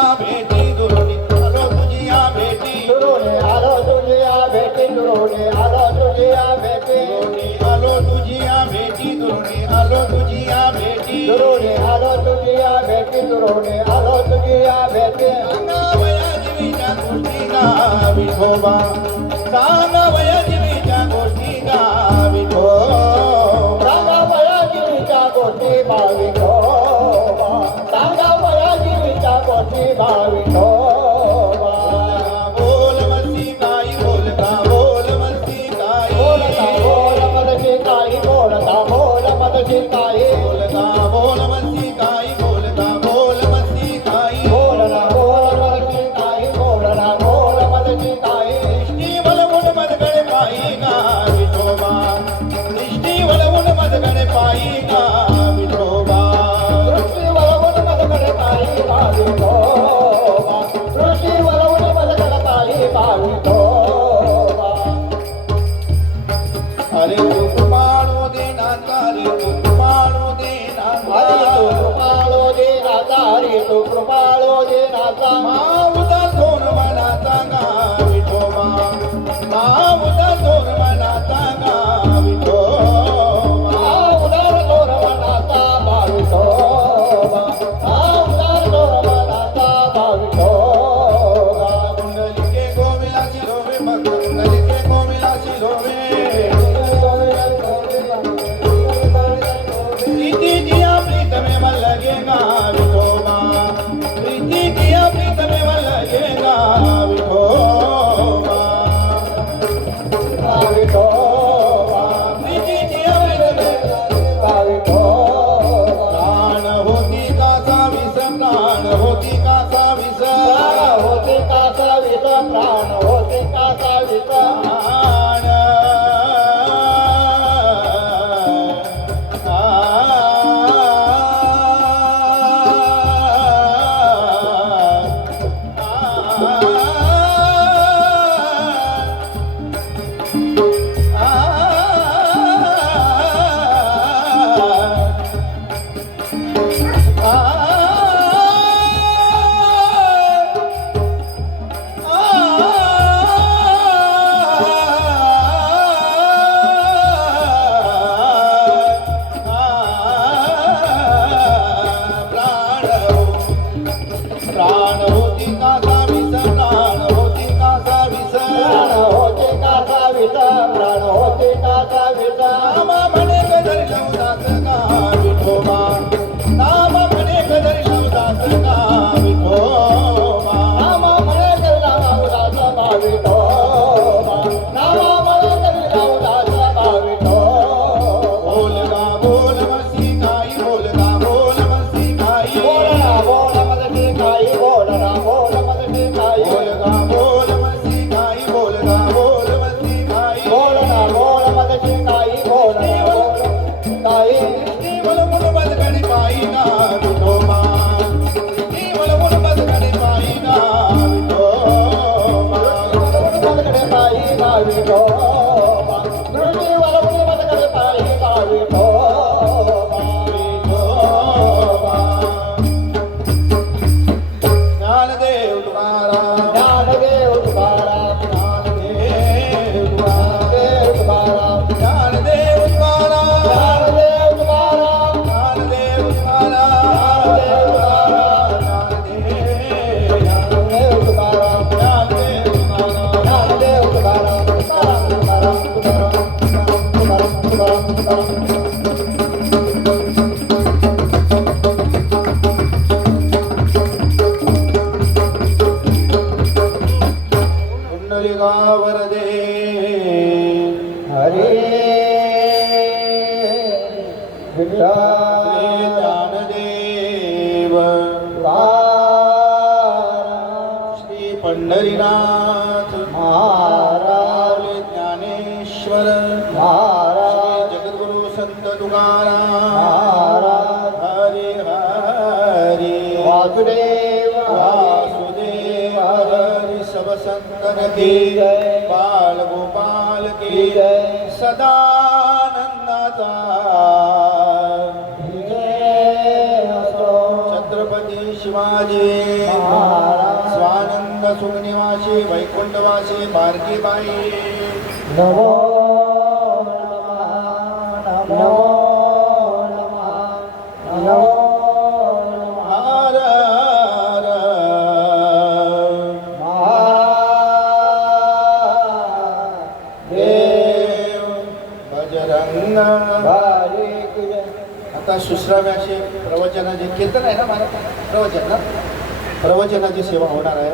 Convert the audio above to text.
तुझिया भेटी दुरुनी आलो तुझिया भेटी दुरुनी आलो तुझिया भेटी दुरुनी आलो तुझिया भेटी दुरुनी आलो तुझिया भेटी दुरुनी आलो तुझिया भेटी दुरुनी आलो तुझिया भेटी दुरुनी आलो तुझिया भेटी सांगावया जीवीच्या गोष्टी गा विठोबा सांगावया जीवीच्या गोष्टी गा विठोबा सांगावया जीवीच्या गोष्टी भाविठोबा सांगावया जीवीच्या गोष्टी भाविठोबा बोल मस्ती काही बोलता बोल मस्ती काही बोलता बोल मदशी काही बोलता बोल मदशी काही बोलता बोल मस्ती काही बोलता बोल मस्ती काही बोलना बोल मदशी काही बोलना बोल मदशी काही निष्ठी वलवून मदगडे पायी गा विठोबा निष्ठी वलवून मदगडे पायी गा विठोबा दृष्टी वळवून मदकडे काही भाविठोबा दृष्टी वळवून मदकडे काही भाविठोबा अरे तू कृपाळू दे नाथा रे तू कृपाळू दे हरी तू नाथा कृपाळो दे नाथा हरी तू कृपाळो दे नाथा माऊदा थोर मनाचा गा विठोबा माऊदा थोर मनाचा गा विठोबा उदार दोर मनाचा भाविठोबा उदार दोर मनाचा भाविठोबा कुंडलिके गोविलाची लोवे भक्त कुंडलिके गोविलाची लोवे प्रीती जिया प्रीत में मन लगेगा विठोबा प्रीती जिया प्रीत में मन लगेगा विठोबा भाविठोबा प्रीती जिया प्रीत में भाविठोबा प्राण होती का साविस प्राण होती का साविस प्राण होते का सावित प्राण होते का सावित प्राण प्राण होती का साविस प्राण होती का साविस प्राण होते का सावित प्राण होते का सावित नामा म्हणे कदर लवदास का विठोबा नामा म्हणे कदर लवदास का विठोबा नामा म्हणे कल्ला उदास भाविठोबा नामा म्हणे कल्ला उदास भाविठोबा बोल गा बोल मस्ती काही बोल गा बोल मस्ती काही बोलना बोल मदती काही बोलना बोल मदती काही बोल गा बोल मस्ती काही बोल गा बोल मस्ती काही बोलना बोल मदती काही बोलना बोल काही वलवून बदगडी पायी गा विठोबा वलवून बदगडी पायी गा विठोबा मदकडे पायी भाविठोबा दृष्टी वळवून मदकडे पायी भाविठोबा ज्ञानदेव तुकाराम ज्ञानदेव तुकाराम ज्ञानदेव तुकाराम ज्ञानदेव तुकाराम ज्ञानदेव तुकाराम ज्ञानदेव तुकाराम ज्ञानदेव तुकाराम ज्ञानदेव तुकाराम ज्ञानदेव तुकाराम ज्ञानदेव तुकाराम तुकाराम तुकाराम तुकाराम तुकाराम तुकाराम पुंडलिकावर दे हरे विठ्ठल श्री ज्ञानदेव श्री पंढरीनाथ महाराज ज्ञानेश्वर महाराज जगद्गुरु संत तुकाराम महाराज हरी हरी वासुदेव वासुदेव हरि सब संतन की जय बाल गोपाल की जय सदानंदाचा शिवाजी महाराज. स्वानंद सुखनिवासी वैकुंठवासी बारकी बाई नमो नमः नमो नमः नमो नमः हर हर देव बजरंग भारी तुझे आता सुश्राव्याचे प्रवचनाचे कीर्तन आहे ना मला प्रवचन ना प्रवचनाची सेवा होणार आहे.